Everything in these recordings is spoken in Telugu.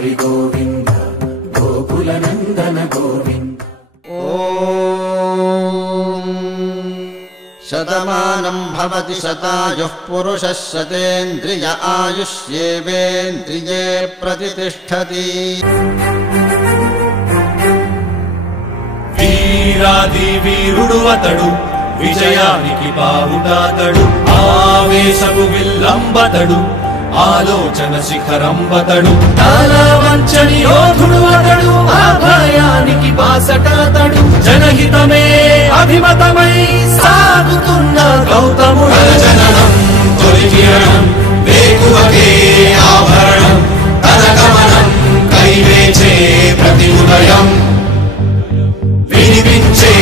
హరి గోవింద గోకుల నందన గోవింద. శతమానం భవతి శతాయుః పురుషः శతేంద్రియ ఆయుష్యేవేంద్రియే ప్రతిష్ఠతి. వీరాది వీరుడు అతడు, విజయానికి బావుటాతడు, ఆవేశపు విల్లంబతడు, ఆలోచన శిఖరంబతడు, తలవంచని యోధుడు అతడు, అభయానికి బాసటాతడు, జనహితమే అభిమతమై సాగుతున్న గౌతముడు. జననం తొలికిరణం వేకువకే ఆభరణం, తన గమనం కైవేచే ప్రతి ఉదయం, వినిపించే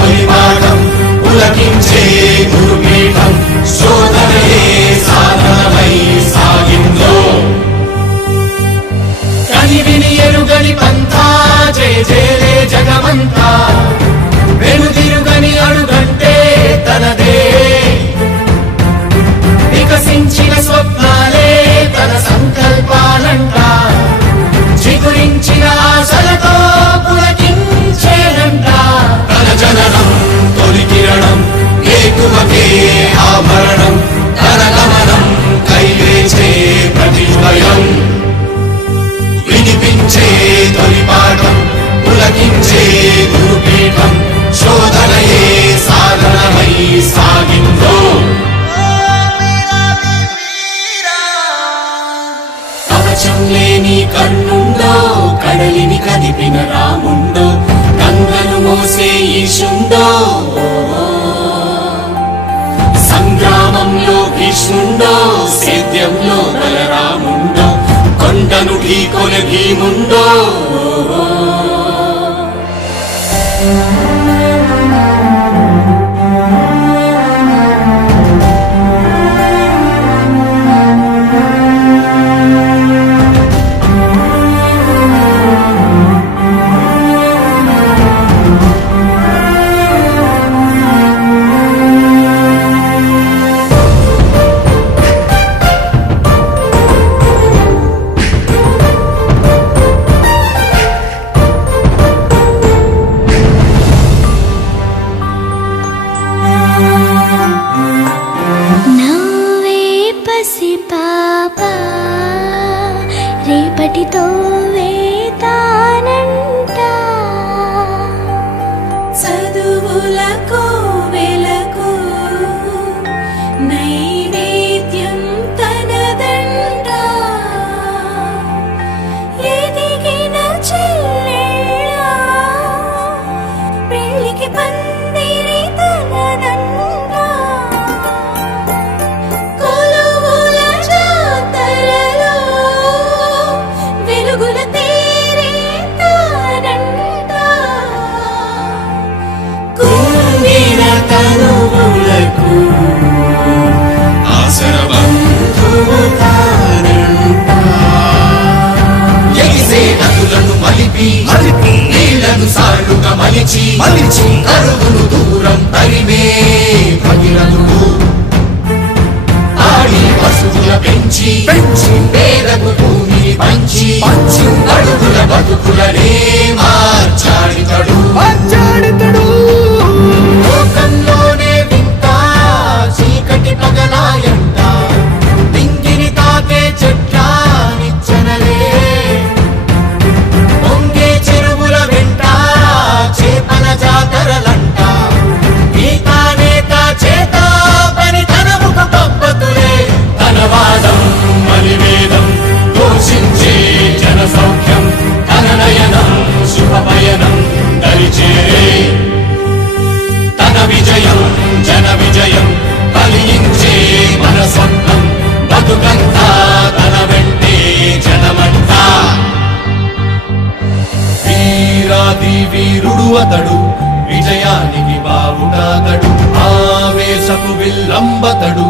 తొలి పాఠం పులకించే గురుపీఠం, శోధనయే సాధనమై సాగిందో. కని విని ఎరుగని పంథా జయ జయలే జగమంతా, వెనుదిరుగని అడుగంటే తనదే, వికసించిన స్వప్నాలే తన సంకల్పాలంట, చిగురించిన ఆశలతో పులకించేనంట. తన జననం తొలి కిరణం ఏకువకే ఆభరణం, తన గమనం కైవేచే ప్రతి ఉదయం, వినిపించే తొలి పాఠం పులకించే గురుపీఠం, శోధనయే సాధనమై సాగిందో. కవచం లేని కన్నుండో, కడలిని కదిపిన రాముండో, గంగను మోసే ఈశుండో, సంగ్రామంలో భీష్ముండో, సేద్యంలో బలరాముండో, కొండను ఢీకొనే భీముండో. రేపటితో వేతానంట, చదువులకు వెలకు నైవేద్యం తనదంట, ఎదిగిన చెల్లెళ్ళ పెళ్ళికి పందిరి తనదంట, కొలువుల జాతరలో వెలుగుల తేరే తానంట, కుంగిన తనువులకు ఆసర బంధువు తానంట, ఎగిసే నదులను మలిపి నీళ్లను సాళ్లుగా మలిచి కరువును దూరం తరిమే భగీరథుడు, ఆడి పశువుల పెంచి పేదకు భూమిని పంచి అడుగుల బతుకులనే మార్చాడితడు. లోకంలోనే వింత చీకటి పగలాయంట, నింగిని తాకే చెట్ల నిచ్చెనలే, పొంగే చెరువుల వెంట చేపల జాతరలంట, గీతానేత చేత పని తన ముఖ పబ్బతులే, తన వాదం మలివేదం ఘోషించే జన సౌఖ్యం, తన నయనం శుభపయనం దరిచేరే, తన విజయం జన విజయం ఫలించే మన స్వప్నం, బతుకంతా తన వెంటే జనమంతా. వీరాది వీరుడు అతడు, విజయానికి బావుటాతడు, ఆవేశపు విల్లంబతడు,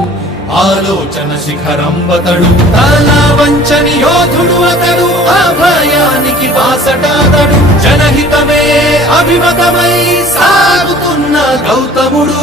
ఆలోచన శిఖరంబతడు, తల వంచని యోధుడు అతడు, అభయానికి బాసటాతడు, జనహితమే అభిమతమై సాగుతున్న గౌతముడు.